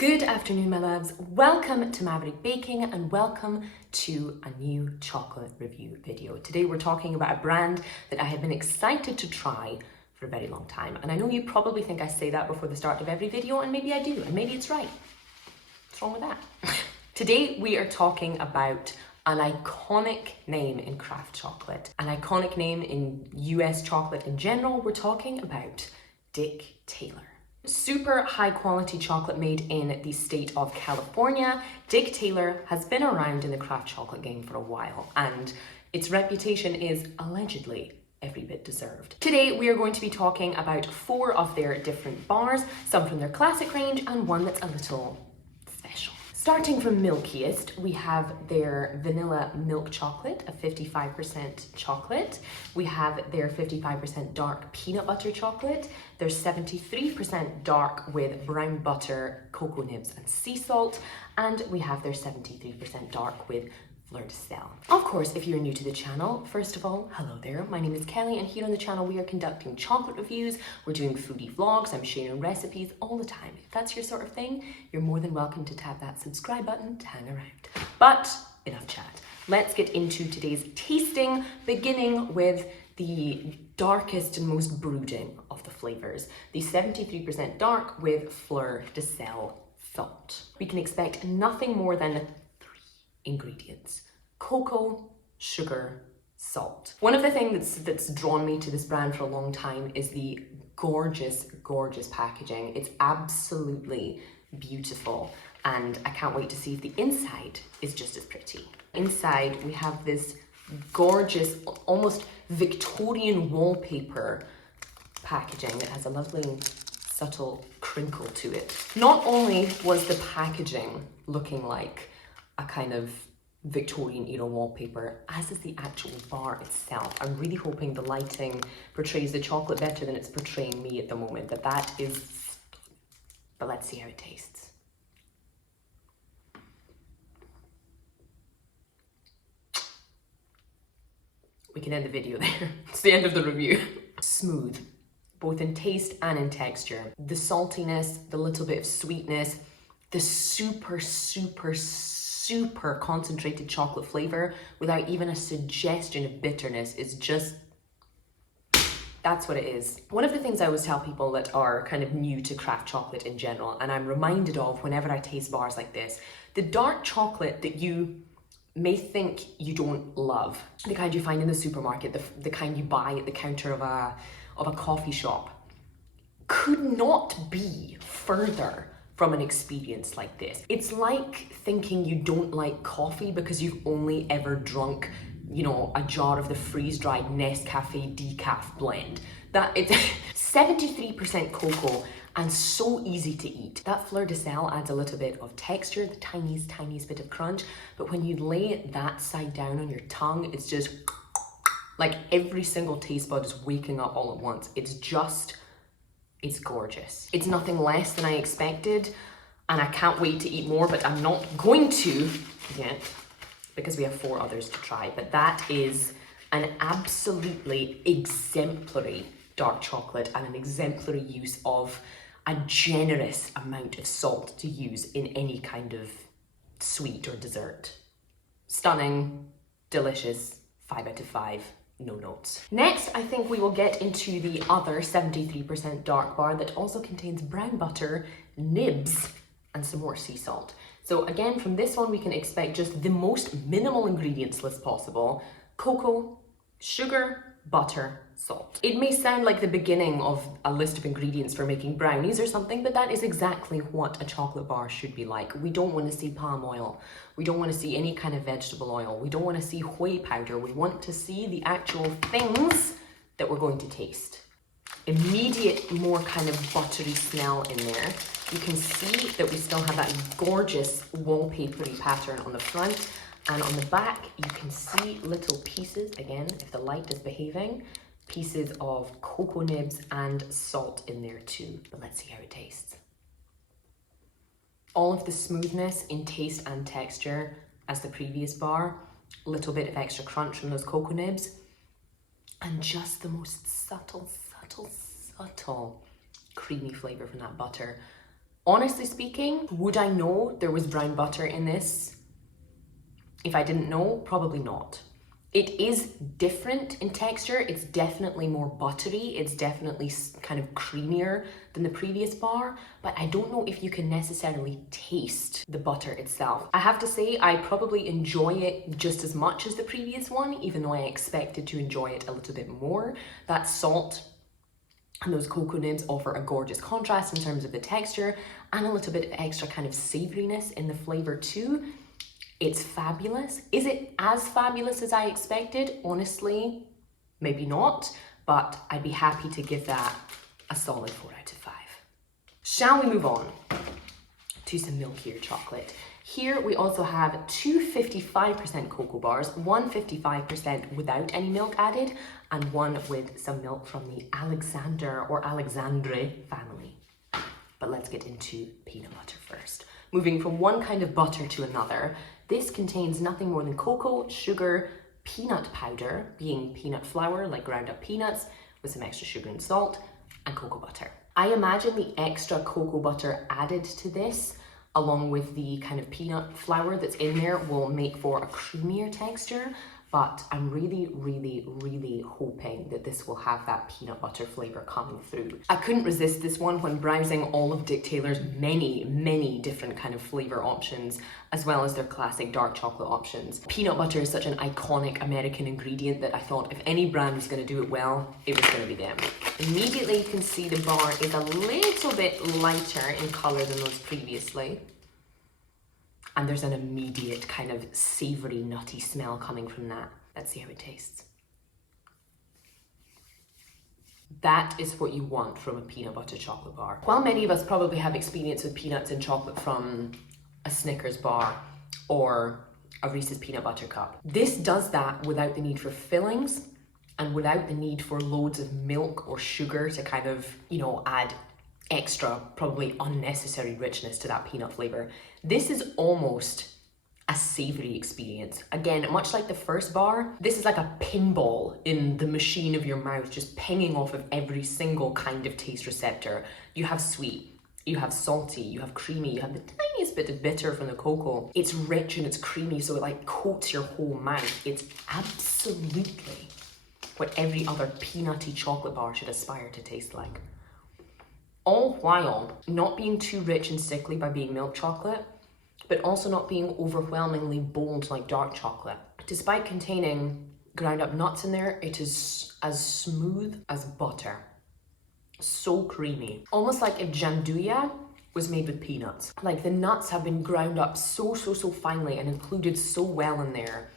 Good afternoon, my loves. Welcome to Maverick Baking and welcome to a new chocolate review video. Today we're talking about a brand that I have been excited to try for a very long time. And I know you probably think I say that before the start of every video, and maybe I do, and maybe it's right. What's wrong with that? Today we are talking about an iconic name in craft chocolate, an iconic name in US chocolate in general. We're talking about Dick Taylor. Super high quality chocolate made in the state of California. Dick Taylor has been around in the craft chocolate game for a while, and its reputation is allegedly every bit deserved. Today we are going to be talking about 4 of their different bars, some from their classic range and one that's a little special. Starting from milkiest, we have their vanilla milk chocolate, a 55% chocolate. We have their 55% dark peanut butter chocolate. Their 73% dark with brown butter, cocoa nibs, and sea salt. And we have their 73% dark with fleur de sel. Of course, if you're new to the channel, first of all, hello there. My name is Kelly, and here on the channel we are conducting chocolate reviews. We're doing foodie vlogs. I'm sharing recipes all the time. If that's your sort of thing, you're more than welcome to tap that subscribe button to hang around. But enough chat. Let's get into today's tasting, beginning with the darkest and most brooding of the flavors, the 73% dark with fleur de sel salt. We can expect nothing more than ingredients: cocoa, sugar, salt. One of the things that's drawn me to this brand for a long time is the gorgeous packaging. It's absolutely beautiful, and I can't wait to see if the inside is just as pretty. Inside we have this gorgeous, almost Victorian wallpaper packaging that has a lovely subtle crinkle to it. Not only was the packaging looking like a kind of Victorian era wallpaper, as is the actual bar itself. I'm really hoping the lighting portrays the chocolate better than it's portraying me at the moment, but that is, but let's see how it tastes. We can end the video there. It's the end of the review. Smooth, both in taste and in texture. The saltiness, the little bit of sweetness, the super concentrated chocolate flavor without even a suggestion of bitterness is just, that's what it is. One of the things I always tell people that are kind of new to craft chocolate in general, and I'm reminded of whenever I taste bars like this, the dark chocolate that you may think you don't love, the kind you find in the supermarket, the kind you buy at the counter of a coffee shop, could not be further from an experience like this. It's like thinking you don't like coffee because you've only ever drunk, you know, a jar of the freeze-dried Nescafe decaf blend. That it's 73% cocoa and so easy to eat. That fleur de sel adds a little bit of texture, the tiniest bit of crunch, but when you lay it that side down on your tongue, it's just like every single taste bud is waking up all at once. It's gorgeous. It's nothing less than I expected, and I can't wait to eat more, but I'm not going to yet because we have 4 others to try. But that is an absolutely exemplary dark chocolate and an exemplary use of a generous amount of salt to use in any kind of sweet or dessert. Stunning, delicious, 5 out of 5. No notes. Next, I think we will get into the other 73% dark bar that also contains brown butter, nibs, and some more sea salt. So again, from this one, we can expect just the most minimal ingredients list possible: cocoa, sugar, butter, salt. It may sound like the beginning of a list of ingredients for making brownies or something, but that is exactly what a chocolate bar should be like. We don't want to see palm oil. We don't want to see any kind of vegetable oil. We don't want to see whey powder. We want to see the actual things that we're going to taste. Immediate, more kind of buttery smell in there. You can see that we still have that gorgeous wallpapery pattern on the front. And on the back, you can see little pieces, again, if the light is behaving, pieces of cocoa nibs and salt in there too. But let's see how it tastes. All of the smoothness in taste and texture as the previous bar, a little bit of extra crunch from those cocoa nibs, and just the most subtle creamy flavor from that butter. Honestly speaking, would I know there was brown butter in this if I didn't know? Probably not. It is different in texture. It's definitely more buttery. It's definitely kind of creamier than the previous bar, but I don't know if you can necessarily taste the butter itself. I have to say, I probably enjoy it just as much as the previous one, even though I expected to enjoy it a little bit more. That salt and those cocoa nibs offer a gorgeous contrast in terms of the texture and a little bit of extra kind of savoriness in the flavor too. It's fabulous. Is it as fabulous as I expected? Honestly, maybe not, but I'd be happy to give that a solid 4 out of 5. Shall we move on to some milkier chocolate? Here we also have two 55% cocoa bars, one 55% without any milk added, and one with some milk from the Alexander or Alexandre family. But let's get into peanut butter first. Moving from one kind of butter to another, this contains nothing more than cocoa, sugar, peanut powder, being peanut flour, like ground up peanuts, with some extra sugar and salt, and cocoa butter. I imagine the extra cocoa butter added to this, along with the kind of peanut flour that's in there, will make for a creamier texture, but I'm really, really, really hoping that this will have that peanut butter flavor coming through. I couldn't resist this one when browsing all of Dick Taylor's many different kind of flavor options, as well as their classic dark chocolate options. Peanut butter is such an iconic American ingredient that I thought if any brand was gonna do it well, it was gonna be them. Immediately you can see the bar is a little bit lighter in color than those previously. And there's an immediate kind of savory, nutty smell coming from that. Let's see how it tastes. That is what you want from a peanut butter chocolate bar. While many of us probably have experience with peanuts and chocolate from a Snickers bar or a Reese's peanut butter cup, this does that without the need for fillings and without the need for loads of milk or sugar to kind of, add extra, probably unnecessary richness to that peanut flavor. This is almost a savory experience. Again, much like the first bar, this is like a pinball in the machine of your mouth, just pinging off of every single kind of taste receptor. You have sweet, you have salty, you have creamy, you have the tiniest bit of bitter from the cocoa. It's rich and it's creamy, so it like coats your whole mouth. It's absolutely what every other peanutty chocolate bar should aspire to taste like. All while not being too rich and sickly by being milk chocolate, but also not being overwhelmingly bold like dark chocolate. Despite containing ground up nuts in there, it is as smooth as butter. So creamy. Almost like if gianduja was made with peanuts. Like the nuts have been ground up so finely and included so well in there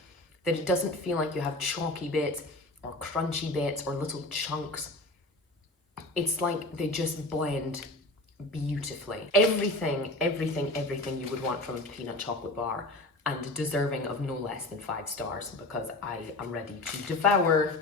that it doesn't feel like you have chalky bits or crunchy bits or little chunks. It's like they just blend beautifully. Everything you would want from a peanut chocolate bar, and deserving of no less than 5 stars, because I am ready to devour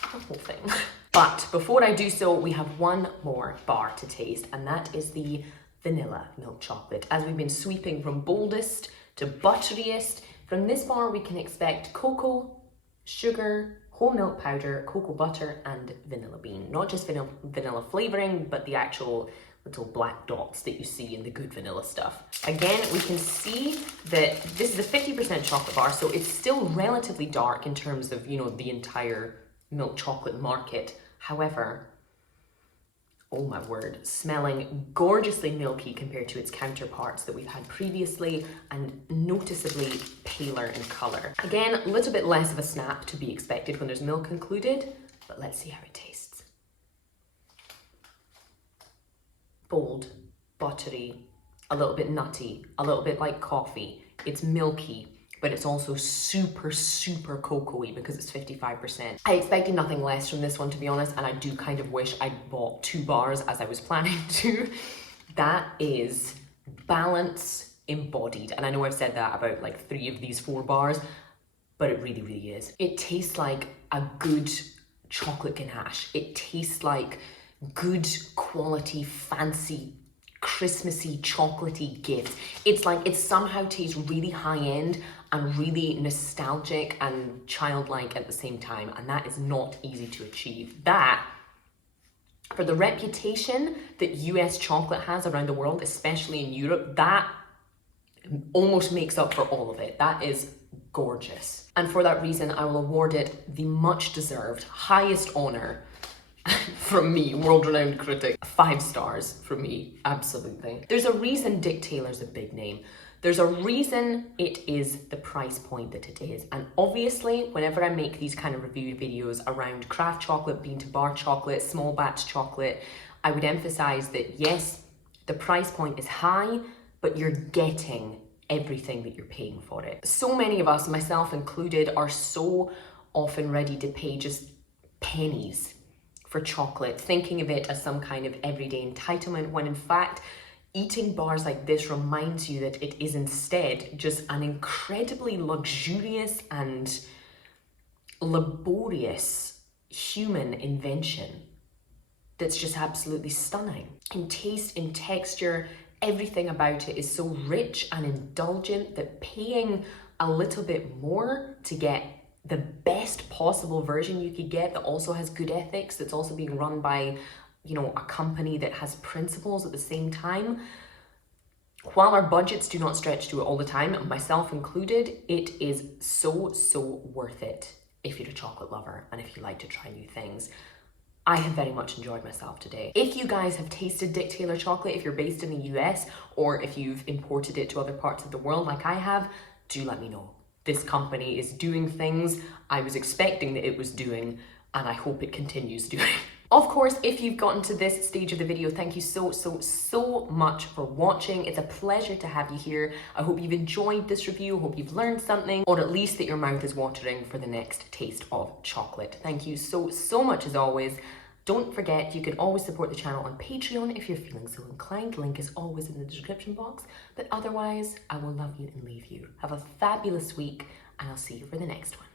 the whole thing. But before I do so, we have one more bar to taste, and that is the vanilla milk chocolate. As we've been sweeping from boldest to butteriest, from this bar we can expect cocoa, sugar, whole milk powder, cocoa butter, and vanilla bean. Not just vanilla flavoring, but the actual little black dots that you see in the good vanilla stuff. Again, we can see that this is a 50% chocolate bar, so it's still relatively dark in terms of, the entire milk chocolate market. However, oh my word, smelling gorgeously milky compared to its counterparts that we've had previously, and noticeably paler in color. Again, a little bit less of a snap to be expected when there's milk included, but let's see how it tastes. Bold, buttery, a little bit nutty, a little bit like coffee. It's milky, but it's also super cocoa-y because it's 55%. I expected nothing less from this one, to be honest, and I do kind of wish I'd bought 2 bars as I was planning to. That is balance embodied, and I know I've said that about like 3 of these 4 bars, but it really is. It tastes like a good chocolate ganache. It tastes like good quality, fancy, Christmassy, chocolatey gift. It's like it somehow tastes really high-end and really nostalgic and childlike at the same time, and that is not easy to achieve. That For the reputation that US chocolate has around the world, especially in Europe, that almost makes up for all of it. That is gorgeous. And for that reason, I will award it the much deserved highest honor from me, world-renowned critic. 5 stars from me, absolutely. There's a reason Dick Taylor's a big name. There's a reason it is the price point that it is. And obviously, whenever I make these kind of review videos around craft chocolate, bean to bar chocolate, small batch chocolate, I would emphasize that yes, the price point is high, but you're getting everything that you're paying for it. So many of us, myself included, are so often ready to pay just pennies for chocolate, thinking of it as some kind of everyday entitlement, when in fact, eating bars like this reminds you that it is instead just an incredibly luxurious and laborious human invention that's just absolutely stunning. In taste, in texture, everything about it is so rich and indulgent that paying a little bit more to get the best possible version you could get that also has good ethics, that's also being run by, you know, a company that has principles at the same time. While our budgets do not stretch to it all the time, myself included, it is so worth it if you're a chocolate lover and if you like to try new things. I have very much enjoyed myself today. If you guys have tasted Dick Taylor chocolate, if you're based in the US, or if you've imported it to other parts of the world like I have, do let me know. This company is doing things I was expecting that it was doing, and I hope it continues doing. Of course, if you've gotten to this stage of the video, thank you so much for watching. It's a pleasure to have you here. I hope you've enjoyed this review. I hope you've learned something, or at least that your mouth is watering for the next taste of chocolate. Thank you so much as always. Don't forget, you can always support the channel on Patreon if you're feeling so inclined. Link is always in the description box. But otherwise, I will love you and leave you. Have a fabulous week, and I'll see you for the next one.